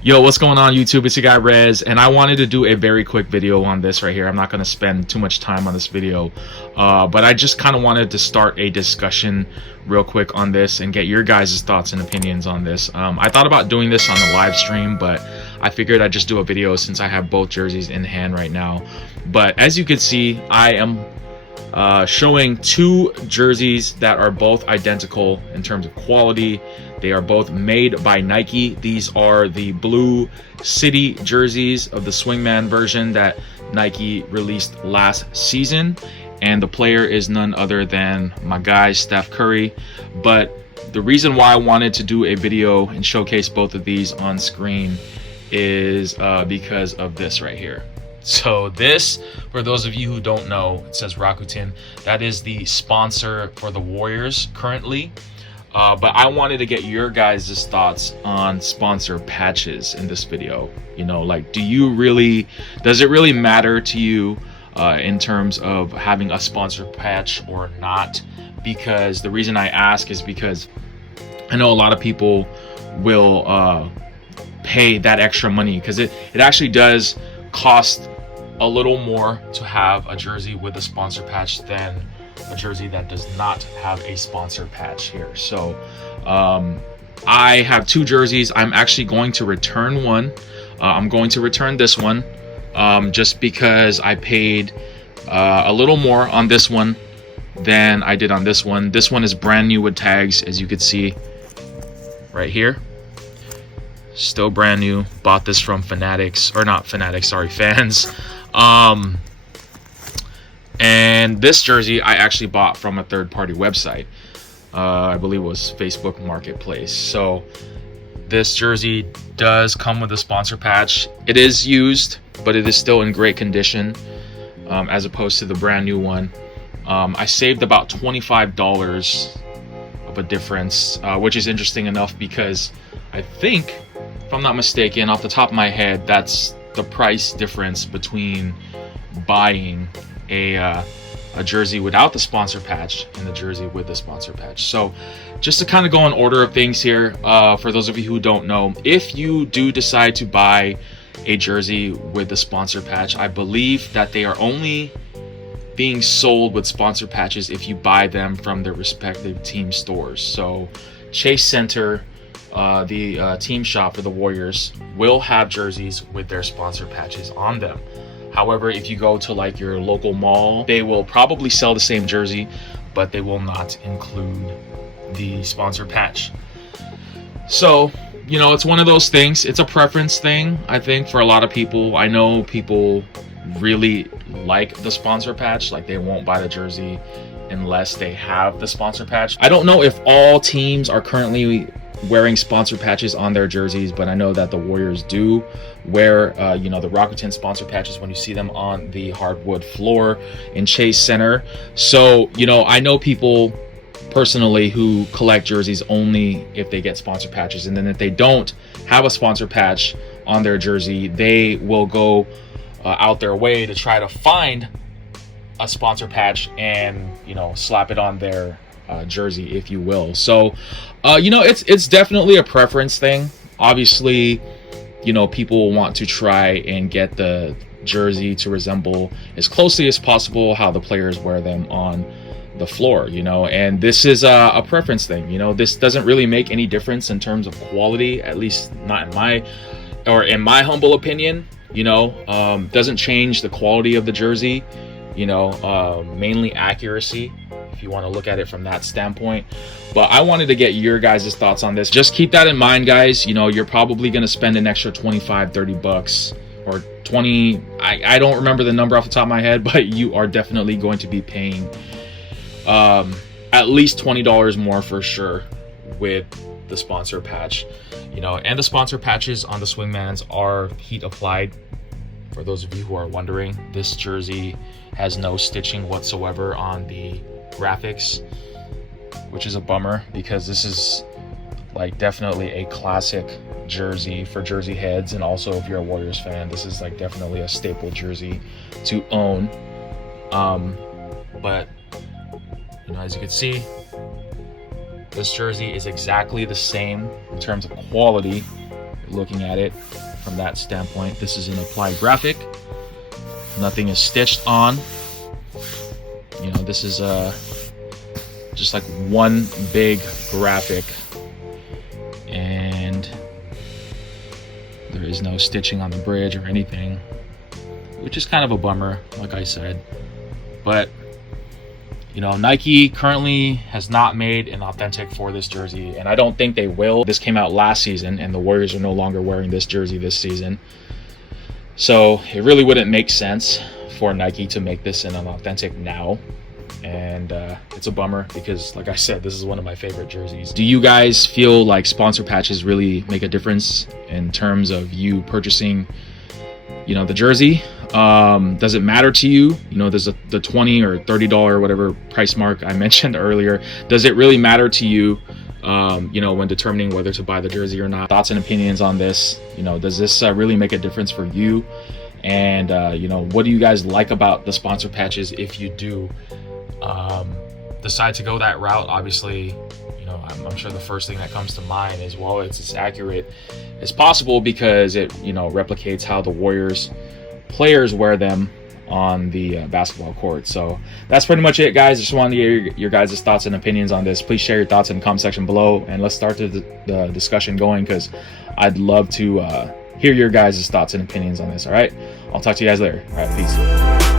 Yo, what's going on YouTube? It's your guy Rez, and I wanted to do a very quick video on this right here. I'm not going to spend too much time on this video, but I just kind of wanted to start a discussion real quick on this and get your guys' thoughts and opinions on this. I thought about doing this on the live stream, but I figured I'd just do a video since I have both jerseys in hand right now. But as you can see, I am showing two jerseys that are both identical in terms of quality. They are both made by Nike. These are the Blue City jerseys of the Swingman version that Nike released last season, and the player is none other than my guy Steph Curry. But the reason why I wanted to do a video and showcase both of these on screen is because of this right here. So this, for those of you who don't know, it says Rakuten. That is the sponsor for the Warriors currently. But I wanted to get your guys' thoughts on sponsor patches in this video. You know, like, does it really matter to you in terms of having a sponsor patch or not? Because the reason I ask is because I know a lot of people will pay that extra money, because it actually does cost a little more to have a jersey with a sponsor patch than a jersey that does not have a sponsor patch here. So I have two jerseys. I'm actually going to return one. I'm going to return this one just because I paid a little more on this one than I did on this one. This one is brand new with tags, as you can see right here. Still brand new. Bought this from Fans. And this jersey I actually bought from a third-party website. I believe it was Facebook Marketplace. So this jersey does come with a sponsor patch. It is used, but it is still in great condition as opposed to the brand new one. I saved about $25 of a difference, which is interesting enough because I think, if I'm not mistaken, off the top of my head, that's the price difference between buying a jersey without the sponsor patch and the jersey with the sponsor patch. So just to kind of go in order of things here, for those of you who don't know, if you do decide to buy a jersey with the sponsor patch, I believe that they are only being sold with sponsor patches if you buy them from their respective team stores. So Chase Center, the team shop for the Warriors, will have jerseys with their sponsor patches on them. However, if you go to like your local mall, they will probably sell the same jersey, but they will not include the sponsor patch. So, you know, it's one of those things. It's a preference thing, I think, for a lot of people. I know people really like the sponsor patch. Like, they won't buy the jersey unless they have the sponsor patch. I don't know if all teams are currently wearing sponsor patches on their jerseys, but I know that the Warriors do wear you know, the Rakuten sponsor patches when you see them on the hardwood floor in Chase Center. So, you know, I know people personally who collect jerseys only if they get sponsor patches, and then if they don't have a sponsor patch on their jersey, they will go out their way to try to find a sponsor patch and, you know, slap it on their jersey, if you will. So you know, it's definitely a preference thing. Obviously, you know, people want to try and get the jersey to resemble as closely as possible how the players wear them on the floor, you know, and this is a preference thing. You know, this doesn't really make any difference in terms of quality, at least not in my humble opinion. You know, doesn't change the quality of the jersey, you know, mainly accuracy, if you want to look at it from that standpoint. But I wanted to get your guys' thoughts on this. Just keep that in mind, guys. You know, you're probably going to spend an extra 25, 30 bucks or 20. I don't remember the number off the top of my head, but you are definitely going to be paying at least $20 more for sure with the sponsor patch. You know, and the sponsor patches on the Swingmans are heat applied. For those of you who are wondering, this jersey has no stitching whatsoever on the graphics, which is a bummer because this is like definitely a classic jersey for jersey heads, and also if you're a Warriors fan, this is like definitely a staple jersey to own. But you know, as you can see, this jersey is exactly the same in terms of quality looking at it from that standpoint. This is an applied graphic. Nothing is stitched on. You know, this is just like one big graphic, and there is no stitching on the bridge or anything, which is kind of a bummer, like I said. But you know, Nike currently has not made an authentic for this jersey, and I don't think they will. This came out last season, and the Warriors are no longer wearing this jersey this season. So it really wouldn't make sense for Nike to make this in an authentic now. And it's a bummer because, like I said, this is one of my favorite jerseys. Do you guys feel like sponsor patches really make a difference in terms of you purchasing, you know, the jersey? Does it matter to you? You know, there's the $20 or $30 whatever price mark I mentioned earlier. Does it really matter to you, you know, when determining whether to buy the jersey or not? Thoughts and opinions on this. You know, does this really make a difference for you? And you know, what do you guys like about the sponsor patches if you do decide to go that route? Obviously, you know, I'm sure the first thing that comes to mind is, well, it's as accurate as possible because it, you know, replicates how the Warriors players wear them on the basketball court. So that's pretty much it, guys. Just wanted to hear your guys' thoughts and opinions on this. Please share your thoughts in the comment section below, and let's start the discussion going, because I'd love to hear your guys' thoughts and opinions on this. All right, I'll talk to you guys later. All right, peace.